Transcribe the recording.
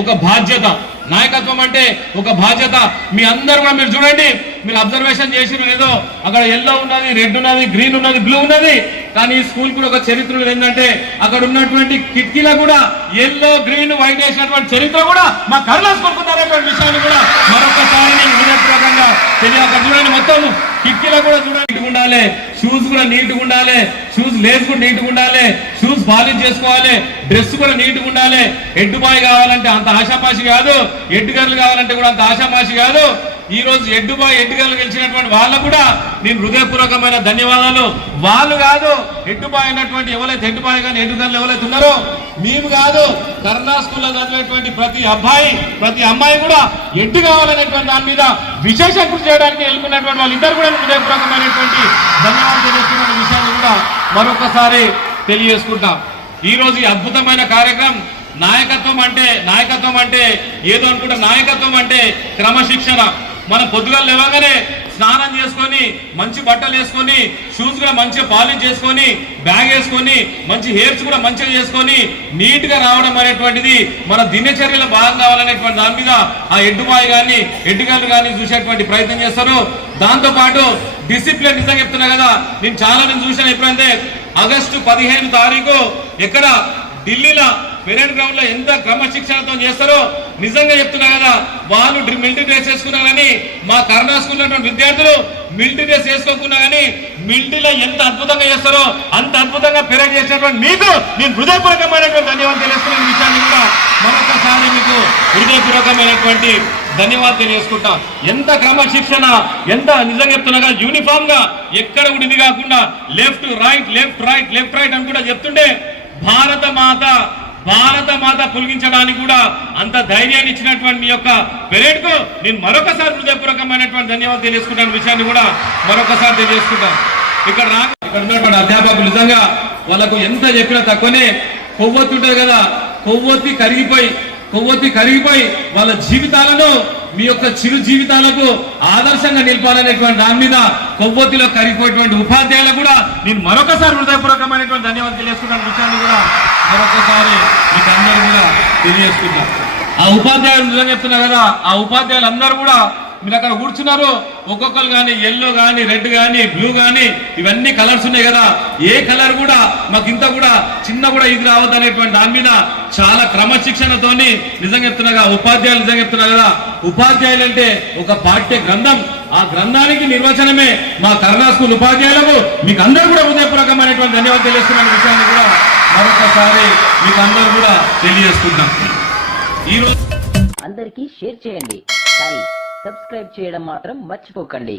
ఒక బాధ్యత, నాయకత్వం అంటే ఒక బాధ్యత. మీ అందరూ కూడా మీరు చూడండి, మీరు అబ్జర్వేషన్ చేసిరు లేదో, అక్కడ ఎల్లో ఉన్నది, రెడ్ ఉన్నది, గ్రీన్ ఉన్నది, బ్లూ ఉన్నది. కానీ ఈ స్కూల్ కూడా ఒక చరిత్ర ఏంటంటే అక్కడ ఉన్నటువంటి కిటికీలో కూడా ఎల్లో గ్రీన్ వైట్ వేసినటువంటి చరిత్ర కూడా మా కరుణాస్ కొనుక్కున్నారనేటువంటి విషయాన్ని కూడా మరొకసారి నేను హృదయపూర్వకంగా అక్కడ చూడండి, మొత్తం కిటికీలో కూడా చూడండి నీట్గా ఉండాలి, షూస్ కూడా నీట్గా ఉండాలి, షూస్ లేస్ కూడా నీట్గా ఉండాలి, షూస్ పాలిష్ చేసుకోవాలి, డ్రెస్ కూడా నీట్గా ఉండాలి. హెడ్ బాయ్ కావాలంటే అంత ఆశాపాషి కాదు, హెడ్ గర్ల్ కావాలంటే కూడా అంత ఆశాపాషి కాదు. ఈ రోజు హెడ్ బాయ్ హెడ్ గర్ల్ గెలిచినటువంటి వాళ్ళకు కూడా నేను హృదయపూర్వకమైన ధన్యవాదాలు. వాళ్ళు కాదు హెడ్ బాయ్ అయినటువంటి ఎవరైతే హెడ్ బాయ్ కానీ హెడ్ గర్ల్ ఎవరైతే ఉన్నారో మేము కాదు, కరుణా స్కూల్లో చదివేటువంటి ప్రతి అబ్బాయి ప్రతి అమ్మాయి కూడా హెడ్ కావాలనేటువంటి దాని మీద విశేష కృషి చేయడానికి వెళ్ళుకున్నటువంటి వాళ్ళిద్దరు కూడా హృదయపూర్వకమైనటువంటి ధన్యవాదాలు తెలియజేస్తున్న విషయాన్ని కూడా మరొకసారి తెలియజేసుకుంటాం. ఈ రోజు ఈ అద్భుతమైన కార్యక్రమం నాయకత్వం అంటే ఏదో అనుకుంటా, నాయకత్వం అంటే క్రమశిక్షణ. మనం పొద్దుగా లేవగానే స్నానం చేసుకొని మంచి బట్టలు వేసుకొని షూస్ కూడా మంచిగా పాలిష్ చేసుకొని బ్యాగ్ వేసుకొని మంచి హెయిర్స్ కూడా మంచిగా చేసుకొని నీట్ గా రావడం అనేటువంటిది మన దినచర్యలో భాగం కావాలనేటువంటి దాని మీద ఆ హెడ్ బాయ్ కానీ హెడ్ గర్ల్ కానీ చూసేటువంటి ప్రయత్నం చేస్తారు. దాంతో పాటు డిసిప్లిన్ నిజంగా చెప్తున్నా కదా, నేను చూసాను ఎప్పుడంటే ఆగస్టు 15 తారీఖు ఎక్కడ ఢిల్లీలో పెరేడ్ గ్రౌండ్ లో ఎంత క్రమశిక్షణతో చేస్తారో నిజంగా చెప్తున్నా కదా. వాళ్ళు మిలిటరీ డ్రెస్ వేసుకున్నారని మా కరుణా స్కూల్ విద్యార్థులు మిలిటరీ డ్రెస్ వేసుకోకున్నా కానీ మిలిటరీలో ఎంత అద్భుతంగా చేస్తారో అంత అద్భుతంగా పెరేడ్ చేసినటువంటి మీకు నేను హృదయపూర్వకమైనటువంటి ధన్యవాదాలు తెలియజేస్తున్న విషయాన్ని కూడా మరొకసారి మీకు హృదయపూర్వకమైనటువంటి ధన్యవాదాలు తెలియజేసుకుంటా. ఎంత క్రమశిక్షణ, ఎంత నిజంగా చెప్తున్నా యూనిఫామ్ గా ఎక్కడ కూడా ఇది కాకుండా లెఫ్ట్ రైట్ అని కూడా చెప్తుంటే భారత మాత పులిగించడానికి కూడా అంత ధైర్యాన్ని ఇచ్చినటువంటి మీ యొక్క పెరేడ్ కు నేను మరొకసారి హృదయపూర్వకమైనటువంటి ధన్యవాదాలు తెలియజేసుకుంటాను విషయాన్ని కూడా మరొకసారి తెలియజేసుకుంటాను. ఇక్కడ ఉన్నటువంటి అధ్యాపకులు నిజంగా వాళ్ళకు ఎంత చెప్పినా తక్కువనే. కొవ్వొత్తి ఉంటుంది కదా, కొవ్వొత్తి కరిగిపోయి వాళ్ళ జీవితాలను మీ యొక్క చిరు జీవితాలకు ఆదర్శంగా నిలపాలనేటువంటి దాని మీద కొవ్వొత్తిలో కరిగిపోయేటువంటి ఉపాధ్యాయులకు కూడా నేను మరొకసారి హృదయపూర్వకమైనటువంటి ధన్యవాదాలు తెలియజేసుకున్న విషయాన్ని కూడా మరొకసారి మీకు అందరూ కూడా తెలియజేసుకుంటాం. ఆ ఉపాధ్యాయులు నిజంగా చెప్తున్నా కదా, ఆ ఉపాధ్యాయులు అందరూ కూడా మీరు అక్కడ కూర్చున్నారు, ఒక్కొక్కరు కానీ ఎల్లో కానీ రెడ్ కానీ బ్లూ కానీ ఇవన్నీ కలర్స్ ఉన్నాయి కదా, ఏ కలర్ కూడా మాకు ఇంత కూడా చిన్న కూడా ఇది రావద్దు అనేటువంటి దాని మీద చాలా క్రమశిక్షణతోని నిజంగా చెప్తున్నా ఉపాధ్యాయులు నిజంగా చెప్తున్నా కదా. ఉపాధ్యాయులు అంటే ఒక పాఠ్య గ్రంథం, ఆ గ్రంథానికి నిర్వచనమే మా కరుణా స్కూల్ ఉపాధ్యాయులకు మీకు అందరూ కూడా హృదయపూర్వకమైనటువంటి ధన్యవాదాలు తెలియజేస్తున్న విషయాన్ని కూడా మరొకసారి మీకు అందరూ కూడా తెలియజేసుకుంటాం. ఈరోజు అందరికీ షేర్ చేయండి, కానీ సబ్స్క్రైబ్ చేయడం మాత్రం మర్చిపోకండి.